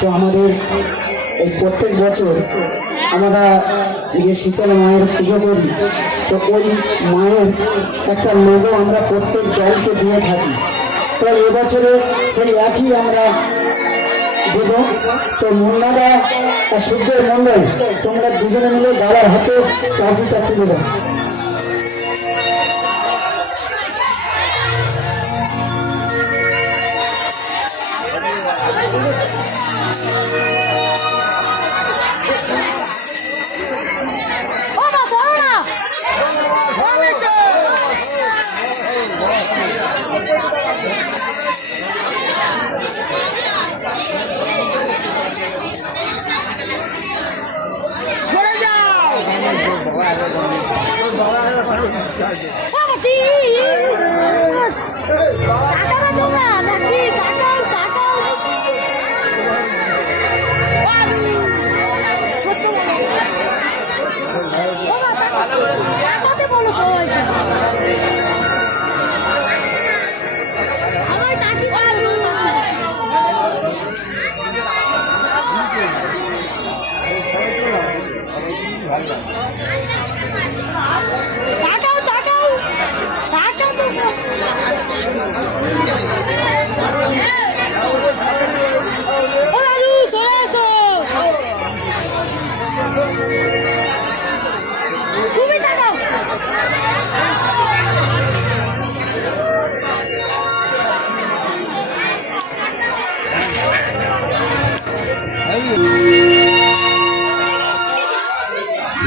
তো আমাদের এই প্রত্যেক বছর আমরা যে শীতলা মায়ের পুজো করি, তো ওই মায়ের একটা লোগো আমরা প্রত্যেক দলকে দিয়ে থাকি। তো এবছরে সেই একই আমরা দেব। তো মুন্নাদা আর সূর্যের মণ্ডল, তোমরা দুজনে মিলে গালার হাতে ট্রফিটা তুলে দেবো।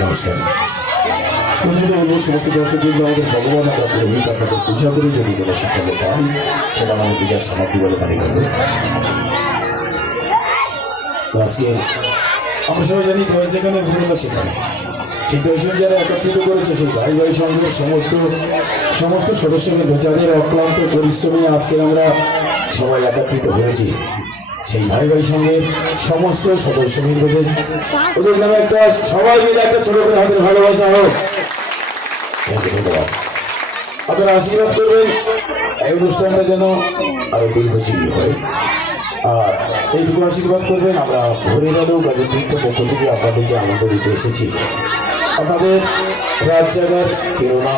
নমস্কার। সমস্ত দর্শকবৃন্দ, আমাদের ভগবান আমরা পুরোহিত আপনাদের পূজা করে যদি কোনো সাফল্য পান, সেটা আমাদের পূজার সামগ্রী বলে পানি করবে। তো আজকে আমরা সবাই জানি দশ যেখানে ভূমিকা সেখানে সেই দর্শন যারা একত্রিত করেছে, সেই ভাই ভাই সঙ্গের সমস্ত সদস্যকে যাদের অক্লান্ত পরিশ্রমে আজকে আমরা সবাই একত্রিত হয়েছি, সেই ভাই ভাই সঙ্গে সমস্ত সদস্যবৃন্দদের ওদের নামে একটা সবাই মিলে একটা ছোট করে হাতের ভালোবাসা হোক। ধন্যবাদ। আপনারা আশীর্বাদ করবেন এই অনুষ্ঠানটা যেন আরো দীর্ঘজীবী হয়, আর এইটুকু আশীর্বাদ করবেন আমরা ভরে গেলেও কাজের দিকটা পক্ষ থেকে আপনাদের যে আনন্দ দিতে এসেছি, আপনাদের রাত জাগার প্রেরণা